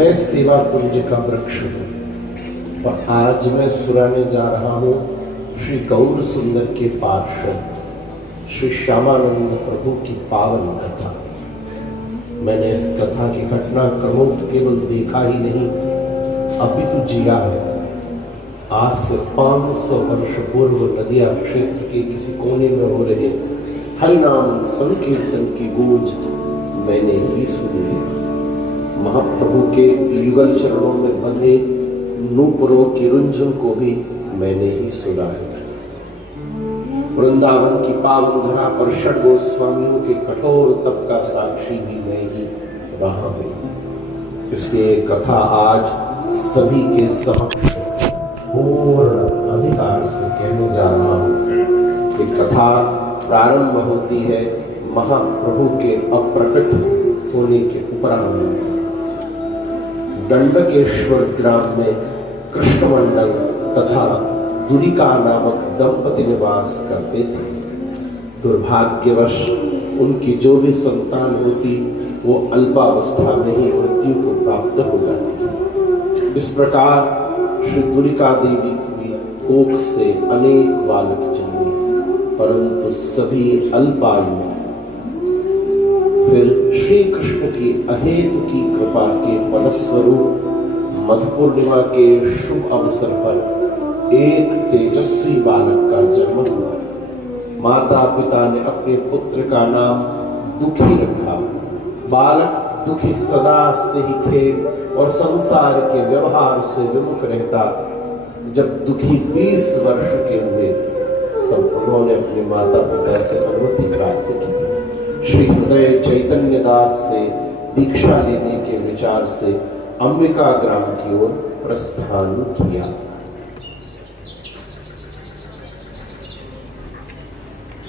मैं सेवा कुंज का वृक्ष हूँ और आज मैं सुनाने जा रहा हूँ श्री गौर सुंदर के पार्षद श्री श्यामानंद प्रभु की पावन कथा। मैंने इस कथा की घटना क्रमों केवल देखा ही नहीं अपितु जिया है। आज से 500 वर्ष पूर्व नदिया क्षेत्र के किसी कोने में हो रहे हरिनाम संकीर्तन की गूंज मैंने ही सुनी है। महाप्रभु के युगल चरणों में बंधे नूपुरों की रुंझुन को भी मैंने ही सुना है। वृंदावन की पावन धरा पर षड गोस्वामियों के कठोर तप का साक्षी भी मैं ही रहा हूँ। इसलिए कथा आज सभी के समक्ष पूर्ण अधिकार से कहने जा रहा हूँ। ये कथा प्रारंभ होती है महाप्रभु के अप्रकट होने के उपरांत। दंडकेश्वर ग्राम में कृष्णमंडल तथा दुरिका नामक दंपति निवास करते थे। दुर्भाग्यवश उनकी जो भी संतान होती वो अल्पावस्था में ही मृत्यु को प्राप्त हो जाती। इस प्रकार श्री दुरिका देवी की कोख से अनेक बालक जन्मे, परंतु सभी अल्पायु। फिर श्री कृष्ण की अहेतु की कृपा के फलस्वरूप मध पूर्णिमा के शुभ अवसर पर एक तेजस्वी बालक का जन्म हुआ। माता पिता ने अपने पुत्र का नाम दुखी रखा। बालक दुखी सदा से ही खेल और संसार के व्यवहार से विमुख रहता। जब दुखी 20 वर्ष के हुए तब उन्होंने अपने माता पिता से अनुमति प्राप्त की। श्री हृदय चैतन्य दास से दीक्षा लेने के विचार से अंबिका ग्राम की ओर प्रस्थान किया।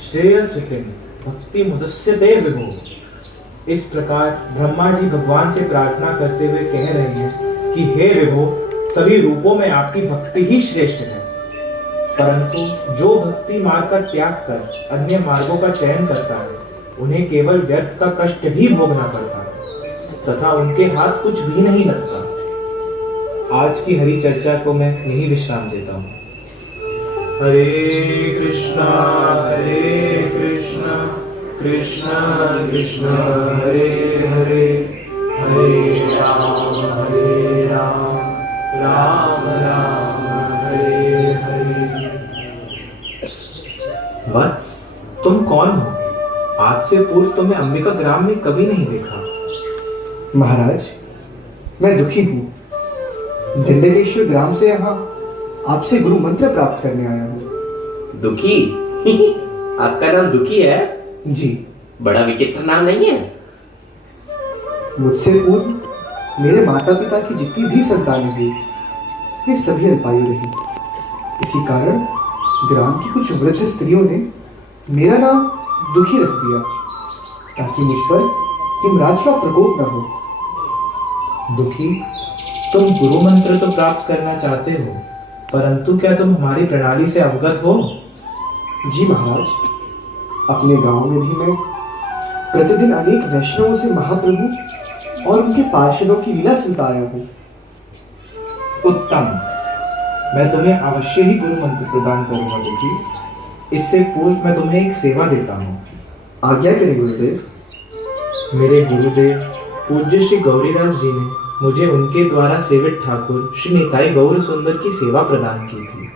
श्रेयस्वितिं भक्ति मुदस्यते विभो। इस प्रकार ब्रह्मा जी भगवान से प्रार्थना करते हुए कह रहे हैं कि हे विभो, सभी रूपों में आपकी भक्ति ही श्रेष्ठ है, परंतु जो भक्ति मार्ग का त्याग कर अन्य मार्गों का चयन करता है उन्हें केवल व्यर्थ का कष्ट ही भोगना पड़ता है तथा उनके हाथ कुछ भी नहीं लगता। आज की हरि चर्चा को मैं यही विश्राम देता हूँ। हरे कृष्णा कृष्णा कृष्णा हरे हरे, हरे राम राम राम हरे हरे। वत्स, तुम कौन हो? आज से पूर्व तुम्हें अंबिका ग्राम में कभी नहीं देखा। महाराज, मैं दुखी हूँ। दंडकेश्वर ग्राम से यहाँ आपसे गुरु मंत्र प्राप्त करने आया हूँ। दुखी? आपका नाम दुखी है? जी। बड़ा विचित्र नाम नहीं है? मुझसे पूर्व मेरे माता पिता की जितनी भी संतानें हुई वे सभी अल्पायु रही। इसी कारण ग्राम की कुछ वृद्ध स्त्रियों ने मेरा नाम दुखी रख दिया ताकि मुझ पर यमराज का प्रकोप न हो। दुखी, तुम गुरु मंत्र तो प्राप्त करना चाहते हो, परंतु क्या तुम हमारी प्रणाली से अवगत हो? जी महाराज, अपने गांव में भी मैं प्रतिदिन अनेक वैष्णवों से महाप्रभु और उनके पार्षदों की लीला सुनता आया हूँ। उत्तम, मैं तुम्हें अवश्य ही गुरु मंत्र प्रदान करूंगा दुखी। इससे पूर्व मैं तुम्हें एक सेवा देता हूँ। आज्ञा करें गुरुदेव। मेरे गुरुदेव पूज्य श्री गौरीदास जी ने मुझे उनके द्वारा सेवित ठाकुर श्री निताई गौर सुंदर की सेवा प्रदान की थी।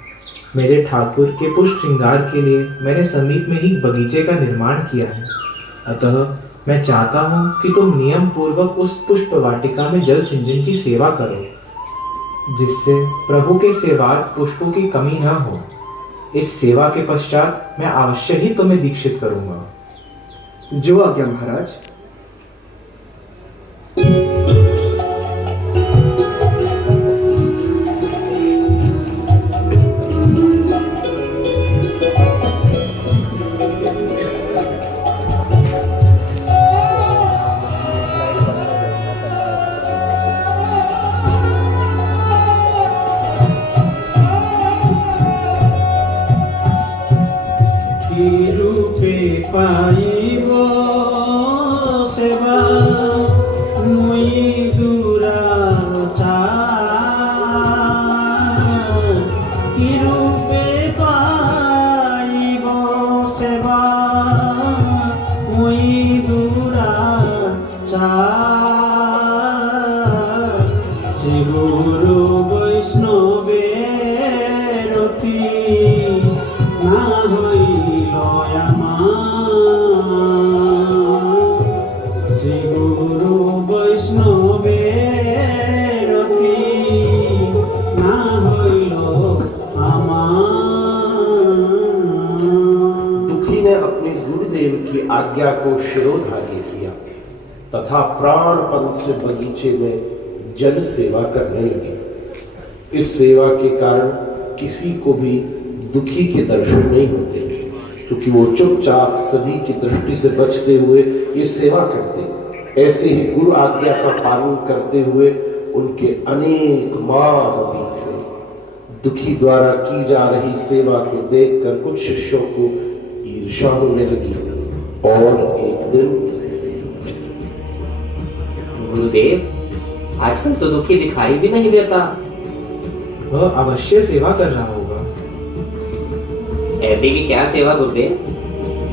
मेरे ठाकुर के पुष्प श्रृंगार के लिए मैंने समीप में ही बगीचे का निर्माण किया है। अतः मैं चाहता हूँ कि तुम नियम पूर्वक उस पुष्प वाटिका में जल सिंचन की सेवा करो, जिससे प्रभु के सेवार्थ पुष्पों की कमी न हो। इस सेवा के पश्चात मैं अवश्य ही तुम्हें दीक्षित करूंगा। जो आज्ञा महाराज। पाइब सेवा मुई दूरा শ্রী গুরু বৈষ্ণবের কি না হইল दुखी ने अपने गुरुदेव की आज्ञा को शिरोधार्य किया तथा प्राणपन से बगीचे में जन सेवा करने लगे। इस सेवा के कारण किसी को भी दुखी के दर्शन नहीं होते, क्योंकि वो चुपचाप सभी की दृष्टि से बचते हुए ये सेवा करते। ऐसे ही गुरु आज्ञा का पालन करते हुए उनके अनेक माह बीत गए। दुखी द्वारा की जा रही सेवा को देखकर कुछ शिष्यों को ईर्ष्या होने लगी और एक दिन गुरुदेव, आजकल तो दुखी दिखाई भी नहीं देता। वह अवश्य सेवा कर रहा होगा। ऐसी भी क्या सेवा गुरुदेव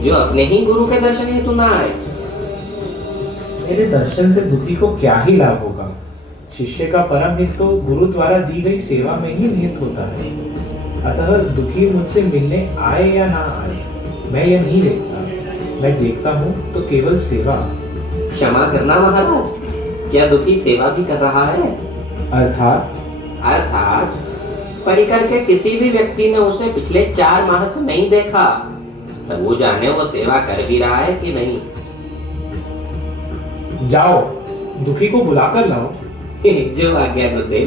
जो अपने ही गुरु के दर्शन हेतु ना आए? मेरे दर्शन से दुखी को क्या ही लाभ होगा। शिष्य का परम हित तो गुरु द्वारा दी गई सेवा में ही निहित होता है। अतः दुखी मुझसे मिलने आए या ना आए, मैं यह नहीं देखता। मैं देखता हूँ तो केवल सेवा। क्षमा करना महाराज, क्या दुखी सेवा भी कर रहा है? अर्थात परिकर के किसी भी व्यक्ति ने उसे पिछले 4 माह से नहीं देखा, तब वो जाने वो सेवा कर भी रहा है कि नहीं। जाओ, दुखी को बुलाकर लाओ। जो आज्ञा गुरुदेव।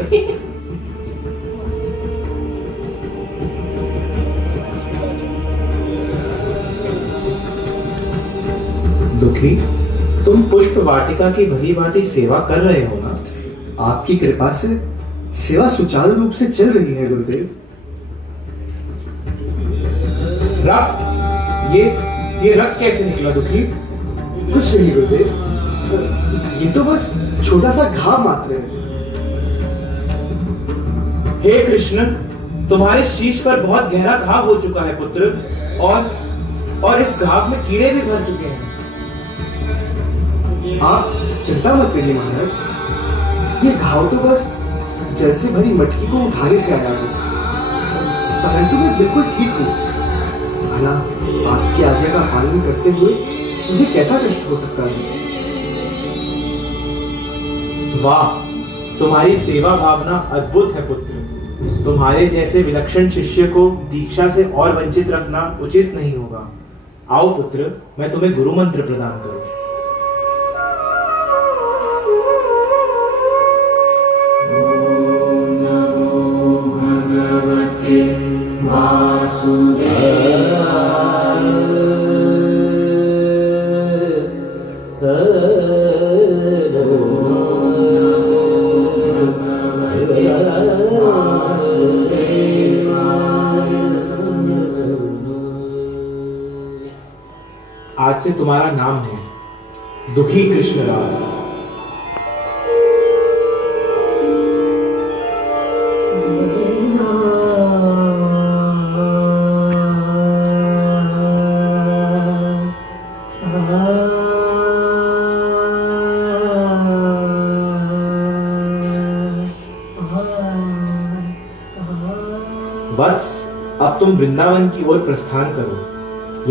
दुखी, तुम पुष्प वाटिका की भली भांति सेवा कर रहे हो ना? आपकी कृपा से सेवा सुचारू रूप से चल रही है गुरुदेव। रक्त, ये रक्त कैसे निकला दुखी? कुछ नहीं गुरुदेव, ये तो बस छोटा सा घाव मात्र है। हे कृष्ण, तुम्हारे शीश पर बहुत गहरा घाव हो चुका है पुत्र, और इस घाव में कीड़े भी भर चुके हैं। आप चिंता मत करिए महाराज, ये घाव तो बस जल से भरी मटकी को उठाने से आया है, परंतु मैं बिल्कुल ठीक हूँ। भला आपकी आज्ञा का पालन करते हुए मुझे कैसा कष्ट हो सकता है? वाह, तुम्हारी सेवा भावना अद्भुत है पुत्र। तुम्हारे जैसे विलक्षण शिष्य को दीक्षा से और वंचित रखना उचित नहीं होगा। आओ पुत्र, मैं तुम्हें गुरु मंत्र प्रदान करूं। आज से तुम्हारा नाम है दुखी कृष्णदास। वत्स, अब तुम वृंदावन की ओर प्रस्थान करो।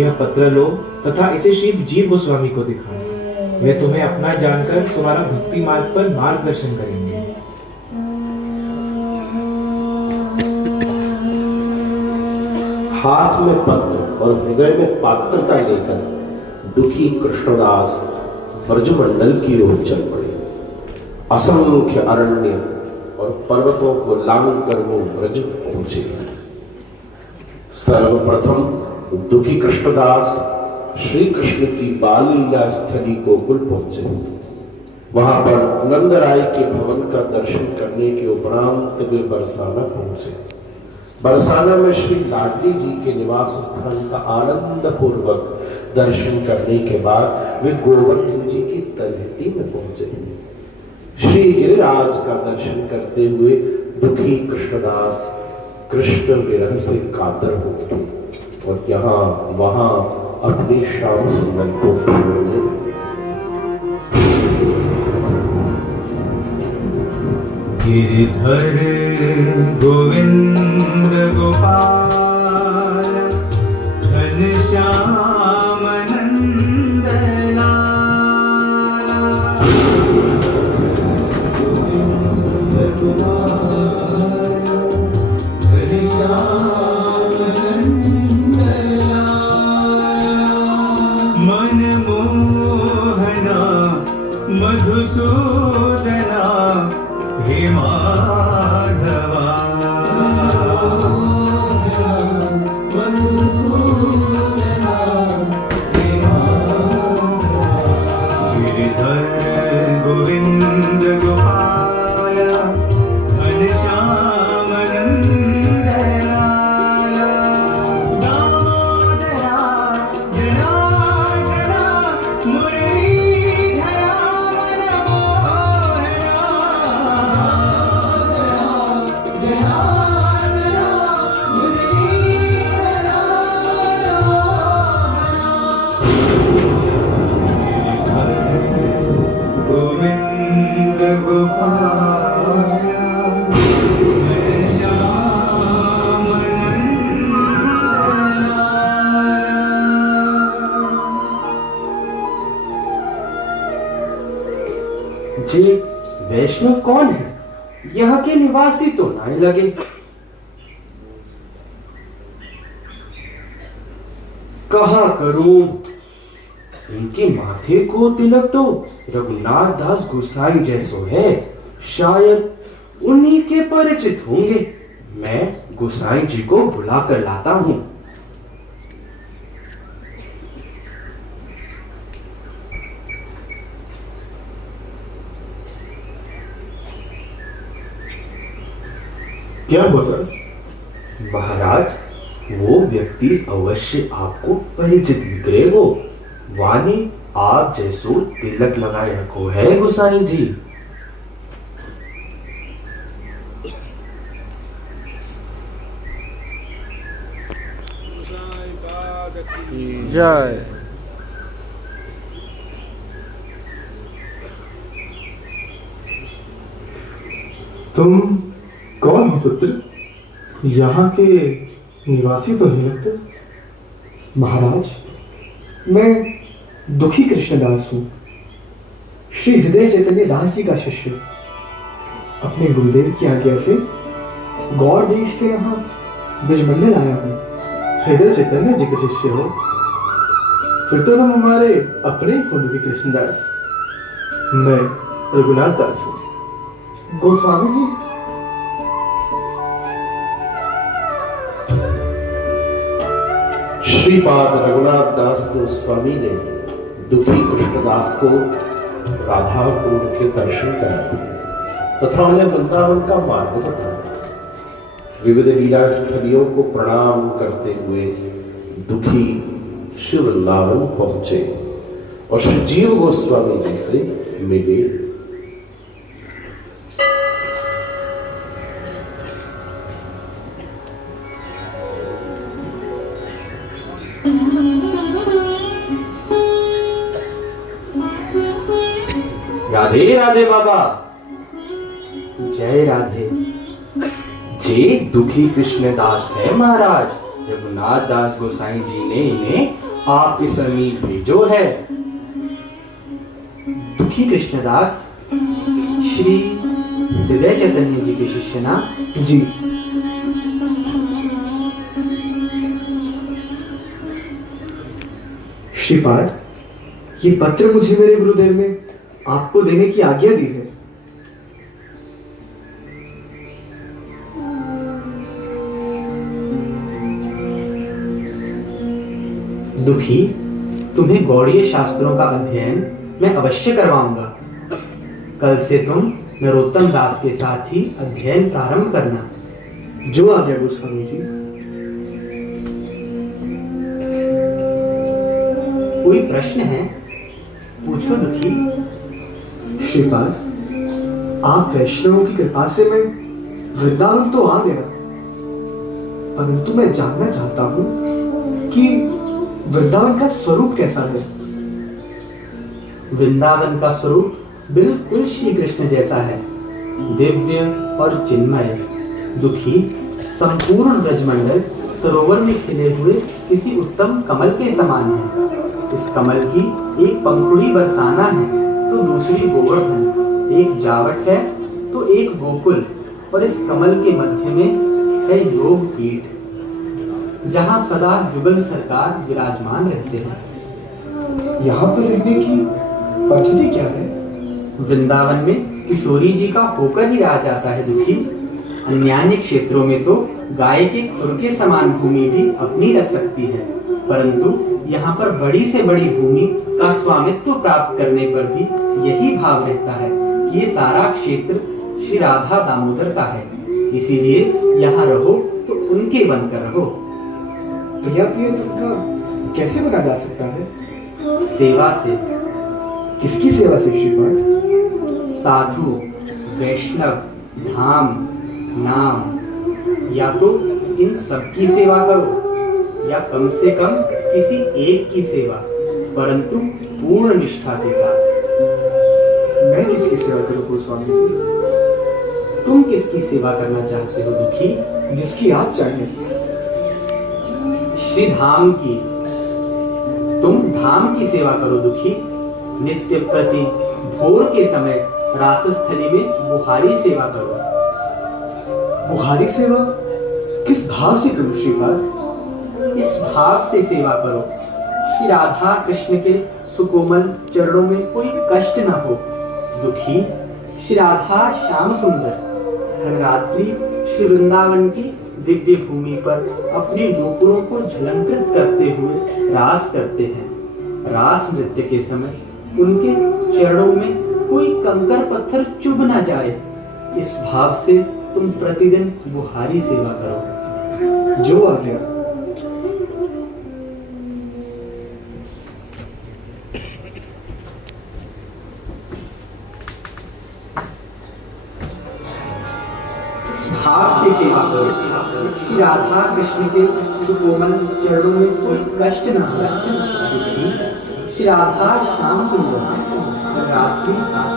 यह पत्र लो तथा इसे श्री जीव गोस्वामी को दिखाओ। वे तुम्हें अपना जानकर तुम्हारा भक्ति मार्ग पर मार्गदर्शन करेंगे। हाथ में पत्र और हृदय में पात्रता लेकर दुखी कृष्णदास ब्रजमंडल की ओर चल पड़े। असंख्य अरण्य और पर्वतों को लांघ कर वो ब्रज पहुंचे। सर्वप्रथम दुखी कृष्णदास श्री कृष्ण की बाल लीला स्थली गोकुल पहुंचे। वहां पर नंदराय के भवन का दर्शन करने के उपरांत वे बरसाना पहुंचे। बरसाना में श्री लाडली जी के निवास स्थान का आनंद पूर्वक दर्शन करने के बाद वे गोवर्धन जी की तलहटी में पहुंचे। श्री गिरिराज का दर्शन करते हुए दुखी कृष्णदास कृष्ण विरह से कातर हो उठे और यहाँ वहां अपनी श्याम सुंदर को ढूंढने लगे। गिरिधर गोविंद गोपाल धन घनश्याम नंद लाला गोविंद कुमार घनश्याम नंद लाला मनमोहना मधुसूदना हे माधवा गिरिधर गोविंद गोपाल घनश्याम नंद लाला दामोदरा जनार्दना मुरलीधरा मनमोहना जनार्दना मुरलीधरा गोविंद गोपाल घनश्याम नंद लाला। जी वैष्णव कौन है? यहाँ के निवासी तो नहीं लगे। कहाँ करूं? इनके माथे को तिलक तो रघुनाथ दास गोसाई जैसो है, शायद उन्हीं के परिचित होंगे। मैं गोसाई जी को बुला कर लाता हूँ। क्या हुआ? महाराज, वो व्यक्ति अवश्य आपको परिचित निकले हो। वाने आप जैसो तिलक लगाए रखो है गोसाई जी। जय। तुम कौन हो पुत्र? यहाँ के निवासी तो नहीं लगते। महाराज, मैं दुखी कृष्णदास हूँ, श्री हृदय चैतन्य दास जी का शिष्य। अपने गुरुदेव की आज्ञा से गौड़ देश से यहाँ ब्रजमंडल आया हूँ। हृदय चैतन्य जी के शिष्य हो? फिर तो तुम हमारे अपने ही हो दुखी कृष्णदास। मैं रघुनाथ दास हूँ। गोस्वामी जी, श्रीपाद रघुनाथ दास गोस्वामी ने दुखी कृष्णदास को राधा कुंड के दर्शन कराए तथा उन्हें वृंदावन का मार्ग बताया। विविध लीला स्थलियों को प्रणाम करते हुए दुखी श्री वृंदावन पहुंचे और श्री जीव गोस्वामी जी से मिले। राधे राधे बाबा। जय राधे। जे दुखी कृष्णदास है महाराज। रघुनाथ दास गोसाई जी ने इन्हें आपके समीप भेजो है। दुखी कृष्णदास श्री हृदय चैतन्य जी के शिष्य ना? जी। श्रीपाद, ये पत्र मुझे मेरे गुरुदेव ने आपको देने की आज्ञा दी है। दुखी, तुम्हें गौड़ीय शास्त्रों का अध्ययन मैं अवश्य करवाऊंगा। कल से तुम नरोत्तम दास के साथ ही अध्ययन प्रारंभ करना। जो आज्ञा गोस्वामी जी। कोई प्रश्न है? पूछो दुखी। श्रीपाद, आप वैष्णवों की कृपा से मैं वृंदावन तो आ गया, परंतु मैं जानना चाहता हूँ कि वृंदावन का स्वरूप कैसा है। वृंदावन का स्वरूप बिल्कुल श्री कृष्ण जैसा है, दिव्य और चिन्मय। दुखी, संपूर्ण ब्रजमंडल सरोवर में खिले हुए किसी उत्तम कमल के समान है। इस कमल की एक पंखुड़ी बरसाना है तो दूसरी गोवर्धन, एक जावट है तो एक गोकुल, और इस कमल के मध्य में है योग पीठ, जहाँ सदा युगल सरकार विराजमान रहते हैं। यहाँ पर रहने की पद्धति क्या है? वृंदावन में किशोरी जी का होकर ही रहा जाता है दुखी। अन्यान्य क्षेत्रों में तो गाय के खुर के समान भूमि भी अपनी रख सकती है, परंतु यहाँ पर बड़ी से बड़ी भूमि का स्वामित्व प्राप्त करने पर भी यही भाव रहता है कि ये सारा क्षेत्र श्री राधा दामोदर का है, इसीलिए यहाँ रहो तो उनके बनकर रहो। प्रिया प्रियतम का कैसे बना जा सकता है? सेवा से। किसकी सेवा से श्रीपाद? साधु, वैष्णव, धाम, नाम, या तो इन सब की सेवा करो या कम से कम किसी एक की सेवा, परंतु पूर्ण निष्ठा के साथ। मैं किसकी सेवा करूं गोस्वामी जी? तुम किसकी सेवा करना चाहते हो दुखी? जिसकी आप चाहें। श्री धाम की। तुम धाम की सेवा करो दुखी। नित्य प्रति भोर के समय रासस्थली में बुहारी सेवा करो। बुहारी सेवा किस भाव से करूं श्रीपाद? इस भाव से सेवा करो श्री राधा कृष्ण के सुकोमल चरणों में कोई कष्ट न हो दुखी। श्री राधा श्याम सुंदर हर रात्रि श्री वृंदावन की दिव्य भूमि पर अपने नूपुरों को झलंकृत करते हुए रास करते हैं। रास नृत्य के समय उनके चरणों में कोई कंकर पत्थर चुभ न जाए, इस भाव से तुम प्रतिदिन बुहारी सेवा करो। जो आज्ञा। भाव से सेवा करो श्री राधा कृष्ण के सुकोमल चरणों में कोई कष्ट न हो दुखी। श्री राधा श्याम सुंदर रात्रि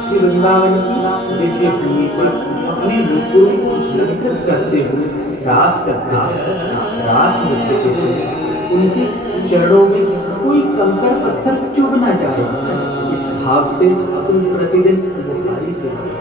श्री वृंदावन की दिव्य भूमि पर अपने नूपुरों को झलंकृत करते हुए रास करते हैं। रास नृत्य के समय उनके चरणों में कोई कंकर पत्थर चुभ न जाए, इस भाव से तुम प्रतिदिन बुहारी सेवा करो।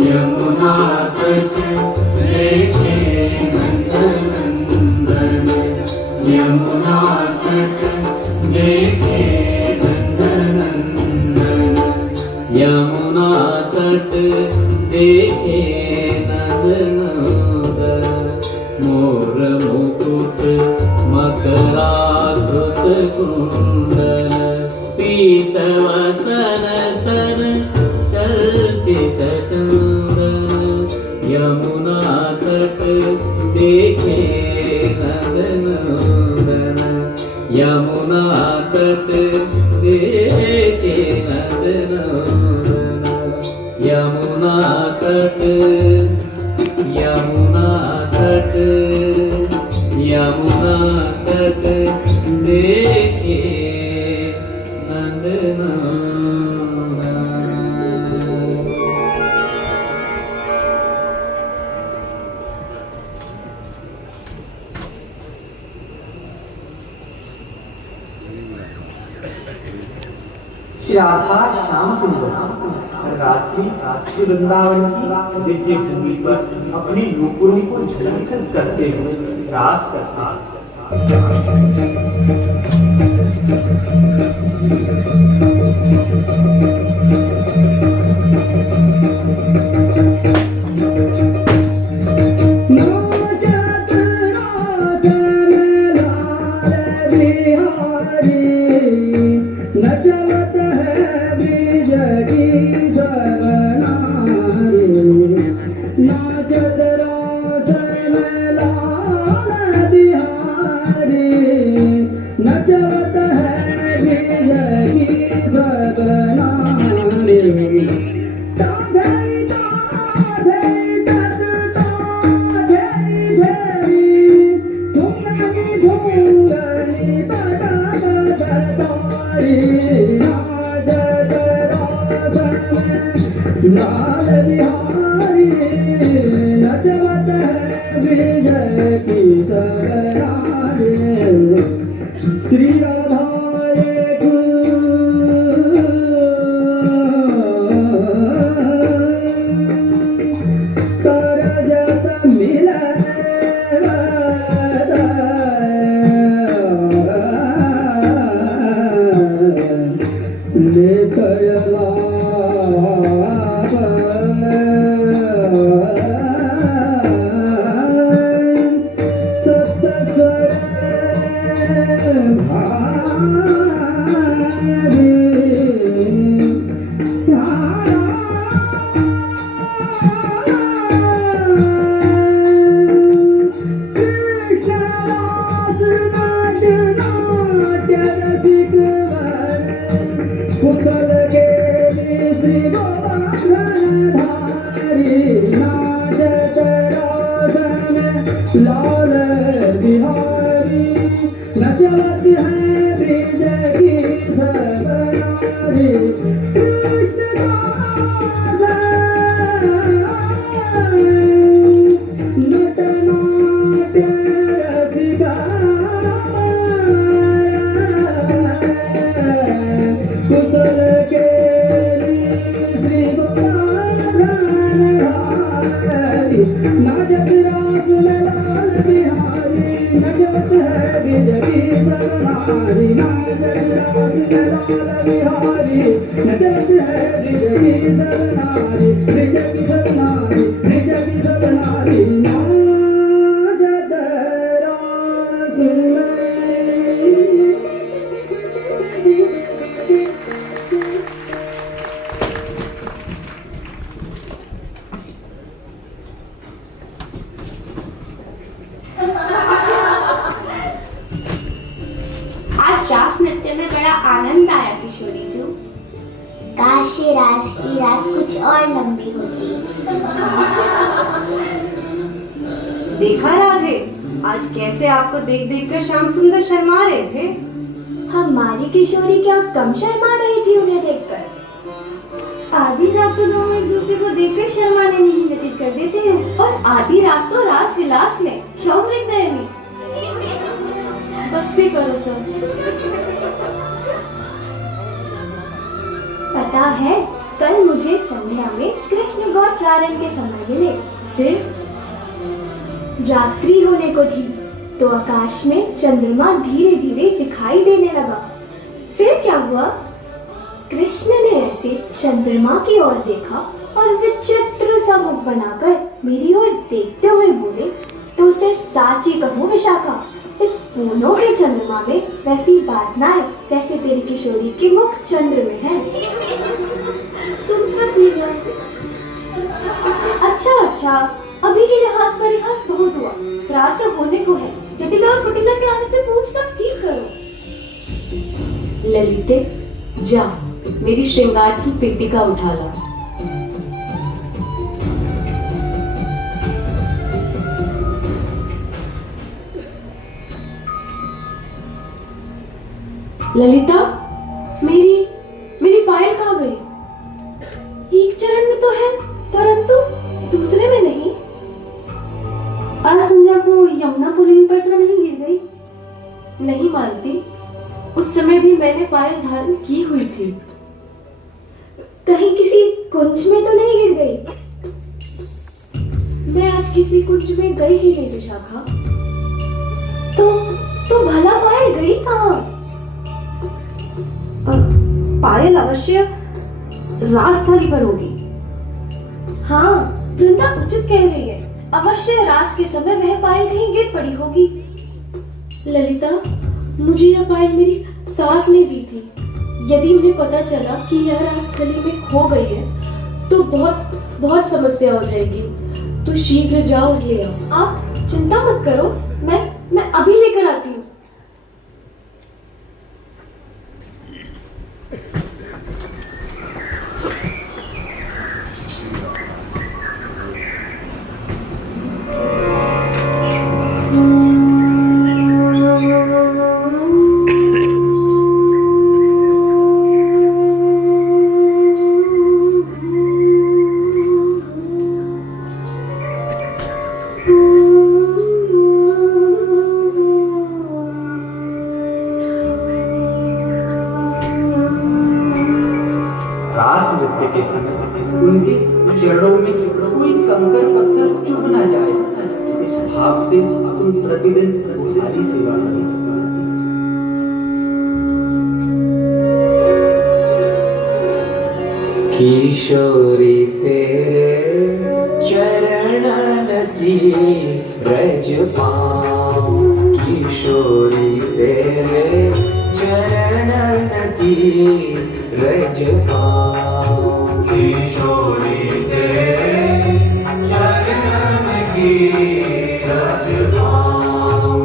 यमुना तट देखे नंदनंदन, यमुना तट देखे नंदनंदन, यमुना तट देखे नंदनंदन, मोर मुकुट मकराकृत कुंडल, पीतवसन तन चर्चित चंदन, यमुना तट देखे नंदनंदन, यमुना तट देखे नंदनंदन, यमुना तट, यमुना तट, यमुना तट देखे नंदनंदन। श्री राधा श्याम सुंदर रात्रि श्री वृंदावन की दिव्य भूमि पर अपने नूपुरों को झलंकृत करते हुए रास करते बिहारी श्री राधा एक तर जस मिले ले कयला लाल बिहारी नचलत है ब्रिज की सबनारी कुशल के श्री नाचत रास में लाल बिहारी नचत है ब्रिज की सबनारी नाचत रास में लाल बिहारी नचत है ब्रिज की सबनारी ब्रिज की सबनारी ब्रिज की सबनारी नाचत रास में। आज रास नृत्य में बड़ा आनंद आया किशोरी जी। काश ये रास की रात कुछ और लंबी होती। देखा राधे, आज कैसे आपको देख देख कर श्याम सुंदर शर्मा रहे थे। हमारी किशोरी क्या कम शर्मा रही थी उन्हें देखकर। आधी रात तो दोनों एक दूसरे को देखकर शर्माने नहीं व्यतीत कर देते हैं, और आधी रात तो रास विलास में क्यों मृग नयनी। बस भी करो सर। पता है, कल मुझे संध्या में कृष्ण गौचारण के समय मिले। फिर रात्रि होने को थी तो आकाश में चंद्रमा धीरे धीरे दिखाई देने लगा। फिर क्या हुआ? कृष्ण ने ऐसे चंद्रमा की ओर देखा और विचित्र सा मुख बनाकर मेरी ओर देखते हुए बोले, तो उसे साची कहूँ विशाखा, इस फूलों के चंद्रमा में वैसी बात ना है जैसे तेरी किशोरी के मुख चंद्र में है। तुम सब अच्छा, अभी के लिहाज परिहास बहुत हुआ। रात तो होने को है। जटिला और कुटिला के आने से पूर्व सब ठीक करो। ललिते, जा मेरी श्रृंगार की पेटिका उठा ला। ललिता, मेरी पायल कहाँ गई? एक चरण में तो है, परंतु दूसरे में नहीं। आज संध्या को यमुना पुलिंग पर तो नहीं गिर गई? नहीं मालती, उस समय भी मैंने पायल धारण की हुई थी। कहीं किसी कुंज में तो नहीं गिर गई? मैं आज किसी कुंज में गई ही नहीं विशाखा। तो भला पायल गई कहाँ? पायल अवश्य राजस्थली पर होगी। हाँ, वृंदा उचित कह रही है। अवश्य रास के समय वह पायल कहीं गिर पड़ी होगी। ललिता, मुझे यह पायल मेरी सास ने दी थी। यदि उन्हें पता चला कि यह राजस्थली में खो गई है तो बहुत समस्या हो जाएगी। तो शीघ्र जाओ और ले आओ। आप चिंता मत करो, मैं अभी लेकर आती हूँ। अंत्य के समय उनके चरणों में कोई कंकर पत्थर चुभ ना जाए, इस भाव से तुम प्रतिदिन उधारी सेवा करो। किशोरी तेरे चरणन की रज पाऊं, किशोरी तेरे चरणन की रज पाऊं, किशोरी तेरे चरणन की रज पाऊं।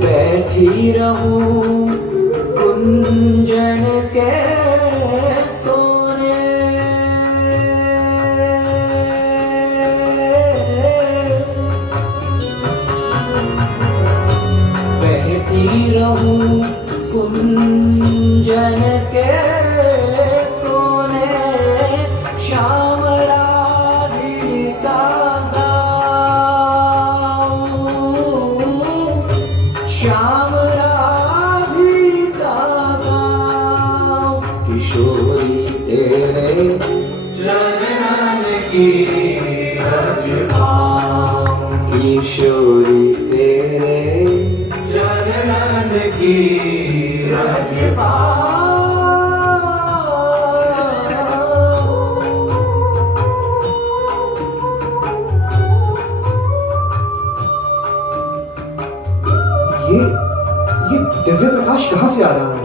बैठी रहूं कुंजन के कोने, बैठी रहूं कुंजन के कोने, श्याम राधिका गाऊं, श्याम किशोरी तेरे चरणन की रज पाऊं, किशोरी तेरे चरणन की रज पाऊं। ये दिव्य प्रकाश कहाँ से आ रहा है?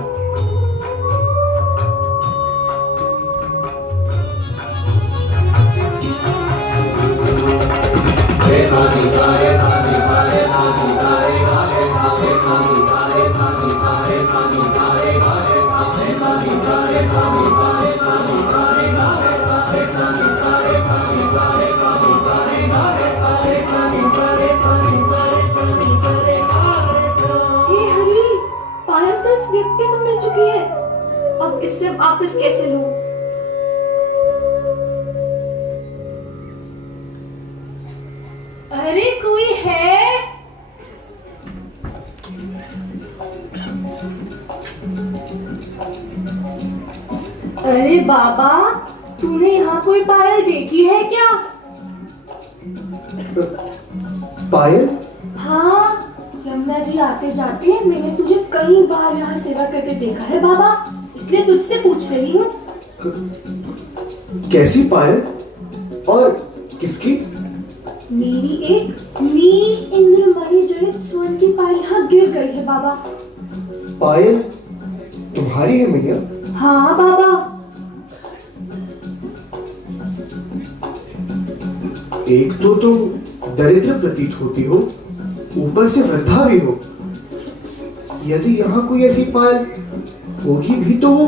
इससे वापस कैसे लूं? अरे कोई है? अरे बाबा, तूने यहाँ कोई पायल देखी है क्या? पायल? हाँ, यमुना जी आते जाते मैंने तुझे कई बार यहाँ सेवा करते देखा है बाबा, इसलिए तुझसे पूछ रही हूँ। कैसी पायल और किसकी? मेरी एक नील इंद्रमणि जड़ित स्वर्ण की पायल यहाँ गिर गई है बाबा। पायल तुम्हारी है मैया? हाँ बाबा। एक तो तुम दरिद्र प्रतीत होती हो, ऊपर से वृद्धा भी हो। यदि यहाँ कोई ऐसी पायल होगी भी तो वो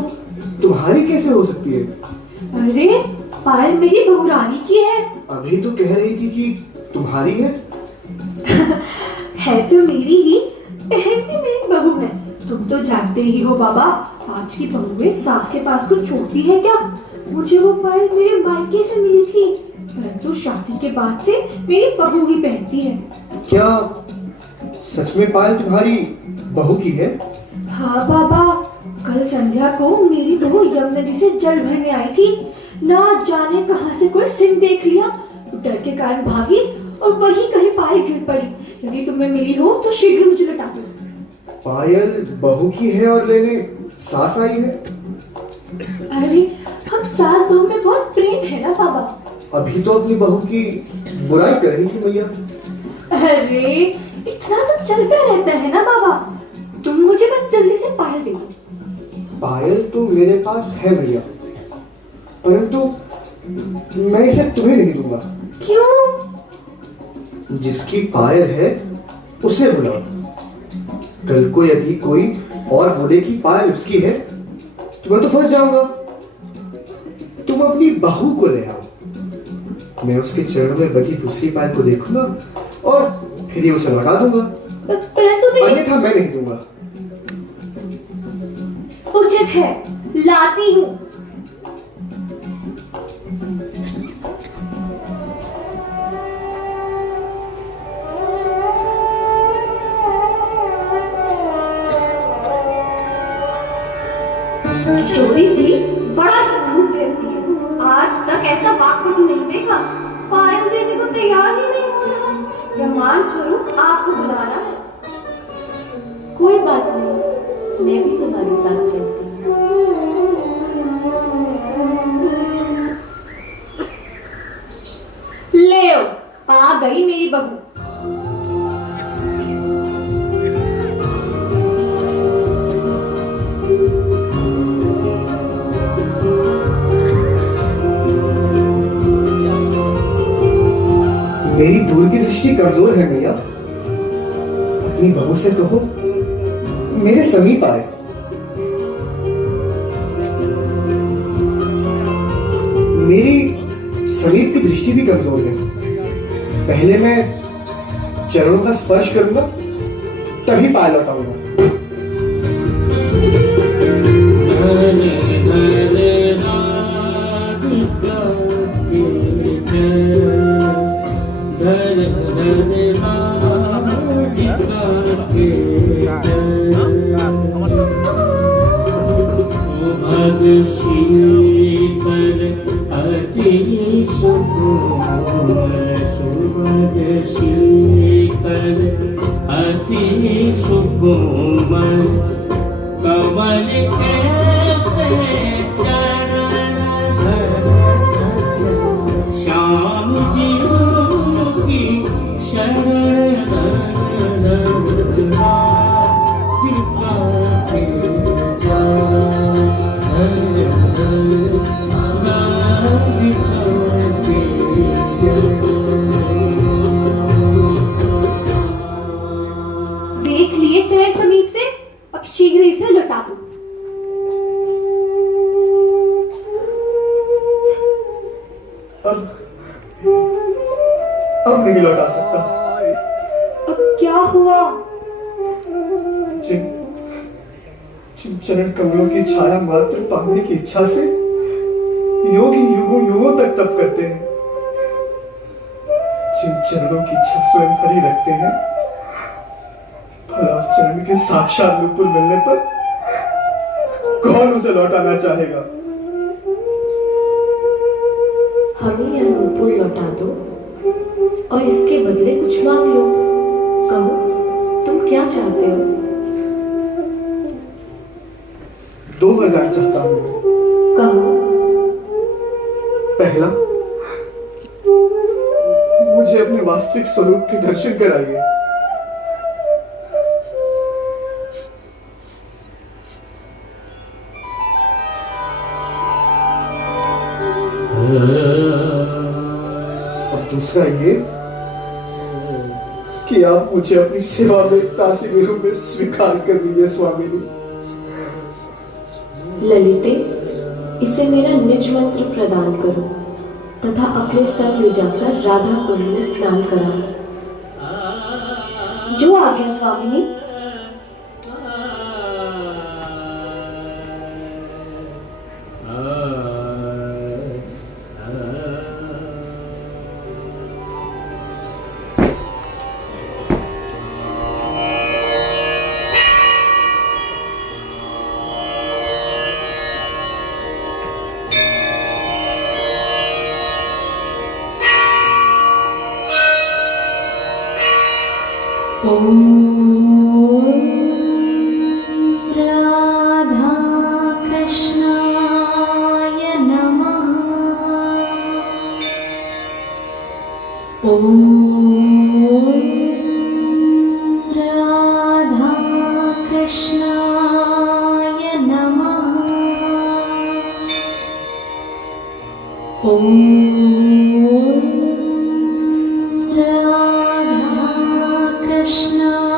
तुम्हारी कैसे हो सकती है? अरे पायल मेरी बहुरानी की है। अभी तो कह रही थी कि तुम्हारी है। है तो मेरी ही, पहनती मेरी बहू है। तुम तो जानते ही हो बाबा, आज की बहुएं सास के पास कुछ छोड़ती है क्या? मुझे वो पायल मेरे मायके से मिली थी, परंतु शादी के बाद से मेरी बहू ही पहनती है। क्या सच में पायल तुम्हारी बहू की है? हाँ बाबा, कल संध्या को मेरी बहू यमुना जी से जल भरने आई थी। ना जाने कहां से कोई सिंह देख लिया, डर के कारण भागी और वहीं कहीं पायल गिर पड़ी। यदि तुम्हें मिली हो तो शीघ्र मुझे लौटा दो। पायल बहू की है और लेने सास आई है? अरे हम सास बहू में बहुत प्रेम है ना बाबा। अभी तो अपनी बहू की बुराई कर रही थी मैया। अरे इतना तो चलता रहता है ना बाबा, तुम मुझे बस जल्दी से पायल दे दो। पायल तो मेरे पास है भैया, परंतु मैं इसे तुम्हें नहीं दूंगा। क्यों? जिसकी पायल है उसे बुलाओ। कल को यदि कोई और बोले कि पायल उसकी है तो मैं तो फंस जाऊंगा। तुम अपनी बहू को ले आओ, मैं उसके चरणों में बची दूसरी पायल को देखूंगा और फिर ये उसे लगा दूंगा। अन्यथा मैं नहीं दूंगा। उचित है, लाती हूँ। किशोरी जी बड़ा ही धूप व्यक्ति है। आज तक ऐसा वाक्पटु नहीं देखा। पायल देने को तैयार ही नहीं हो रहा। ब्रह्मांड स्वरूप आपको बुला रहा है। कोई बात नहीं, मैं भी तुम्हारे साथ चलती हूँ। ले आओ, आ गई मेरी बहू। मेरी दूर की दृष्टि कमजोर है मैया। अपनी बहू से कहो मेरे समीप आए। मेरी समीप की दृष्टि भी कमजोर है। पहले मैं चरणों का स्पर्श करूंगा, तभी पायल लौटाऊंगा। शीतल अति सुखद शीतल अति सुकोमल कमल कैसे चरण श्याम जी की शरण देख लिए चरण समीप से, अब शीघ्र इसे लौटा दो। अब नहीं लौटा सकता। अब क्या हुआ? जिन चरण कमलों की छाया मात्र पाने की इच्छा से योगी युगों युगों तक तप करते हैं। जिन चरणों की इच्छा स्वयं हरि रखते हैं, भला चरण के साक्षात नूपुर मिलने पर कौन उसे लौटाना चाहेगा? हमें यह नूपुर लौटा दो और इसके बदले कुछ मांग लो। कहो तुम क्या चाहते हो? दो वरदान चाहता हूं। कहो। पहला, मुझे अपने वास्तविक स्वरूप के दर्शन कराइए। और दूसरा ये कि आप मुझे अपनी सेवा में दासी के रूप में स्वीकार कर लीजिए स्वामिनी। ललिते, इसे मेरा निज मंत्र प्रदान करो तथा अपने संग ले जाकर राधा कुंड में स्नान कराओ। जो आज्ञा स्वामिनी। राधा कृष्णाय नमः। ओम राधा कृष्णाय नमः। ओम राधा कृष्णाय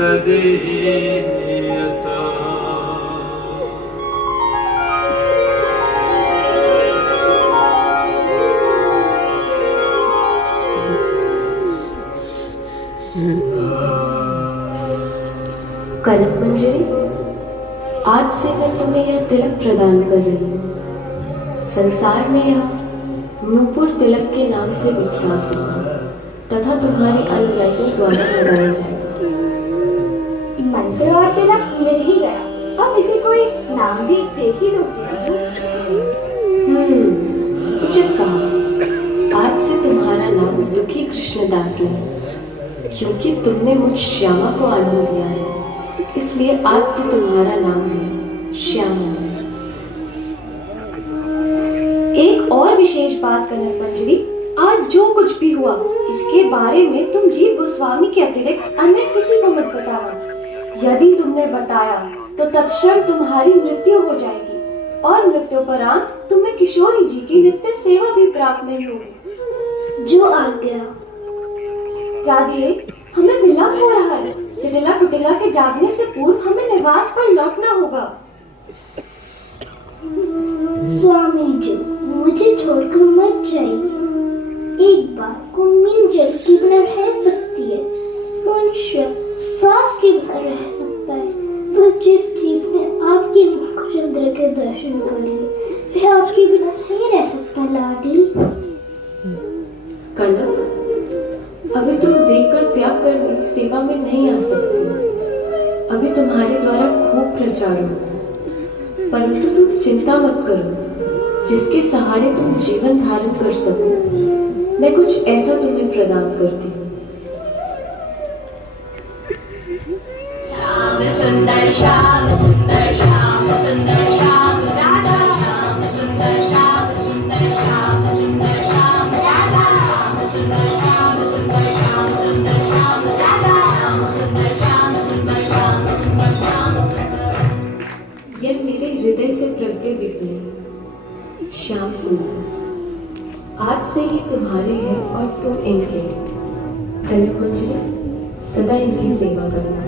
प्रदेयता। कनक मंजरी, आज से मैं तुम्हें यह तिलक प्रदान कर रही हूँ। संसार में यह नूपुर तिलक के नाम से विख्यात होगा तथा तुम्हारे अनुयायियों द्वारा लगाया जाएगा। मंत्र और तिलक मिल ही गया, अब इसे कोई नाम भी दे ही दो। उचित कहा। आज से तुम्हारा नाम दुखी कृष्णदास नहीं, क्योंकि तुमने मुझ श्यामा को आनंद दिया है, इसलिए आज से तुम्हारा नाम है श्यामा। एक और विशेष बात कनक मंजरी, आज जो कुछ भी हुआ इसके बारे में तुम जीव गोस्वामी के अतिरिक्त अन्य किसी को मत बताना। यदि तुमने बताया तो तत्क्षण तुम्हारी मृत्यु हो जाएगी और मृत्युपरांत तुम्हें किशोरी जी की नित्य सेवा भी प्राप्त नहीं होगी। जो आज्ञा। राधे, हमें विलंब हो रहा है। जटिला कुटिला के जागने से पूर्व हमें निवास पर लौटना होगा। स्वामी जी, मुझे छोड़कर मत जाइए। एक बार को मील जल की बिना रह सकती है, मनुष्य सांस के बिना रह सकता है, पर जिस जीव ने आपके मुख चंद्र के दर्शन कर लिए वह आपके बिना नहीं रह सकता। लाडली कनक, अभी तुम देह का त्याग कर मेरी सेवा में नहीं आ सकती। अभी तुम्हारे द्वारा खूब प्रचार होगा, परंतु तुम चिंता मत करो। जिसके सहारे तुम जीवन धारण कर सको, मैं कुछ ऐसा तुम्हें प्रदान करती हूँ। श्याम सुंदर श्याम सुंदर श्याम सुंदर श्याम राधा श्याम सुंदर श्याम सुंदर श्याम सुंदर श्याम राधा श्याम सुंदर श्याम सुंदर श्याम सुंदर श्याम राधा श्याम सुंदर श्याम सुंदर श्याम सुंदर श्याम। यह मेरे हृदय से प्रज्ञा निकले श्याम सुंदर, आज से ये तुम्हारे हैं और तुम इनके। कनक मंजरी, सदा इनकी सेवा करना।